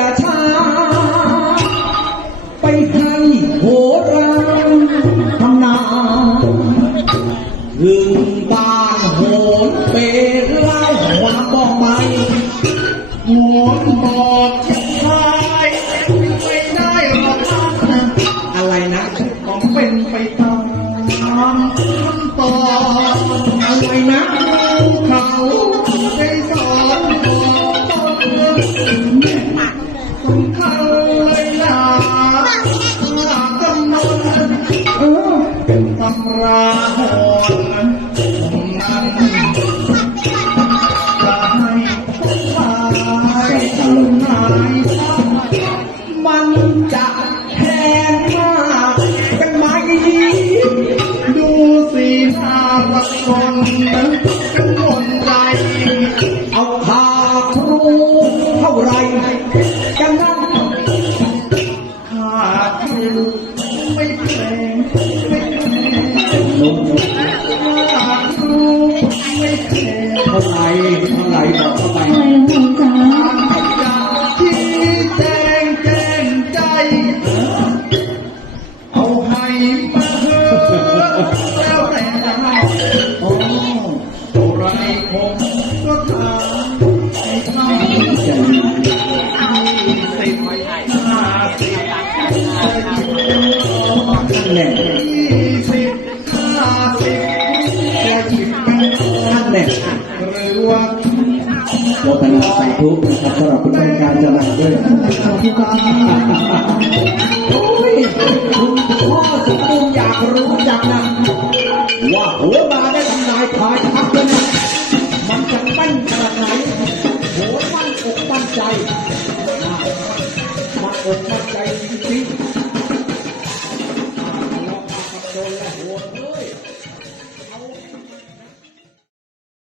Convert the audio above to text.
อย่าช้า ไปให้โหรังทำนาลึงบ้านโหนเปรเล่าหัวบอกไหมโหนบอกใครไม่ได้หรอกนะอะไรนะของเป็นไปตามคำตอบอะไรนะำราหอนผมนั้นจะให้ตายสลามันจะแพงมากันไหมดูสิภาพละคนกันหมดใจเอาพาครูเท่าไรกันนั้นาดคือ แล้วแต่ให้โอ้ไรผมก็ทำให้เท่าใจสิบห้าสิบนั่นแหละยี่สิบห้าสิบจะหยิบนั่นแหละหรือว่าโมทนาสาธุนะครับสำหรับคุณเป็นการจนาด้วยนะครับโอ้ยคุณพ่อสม มั่นใจอ่ามันอกมั่นใจจริงๆ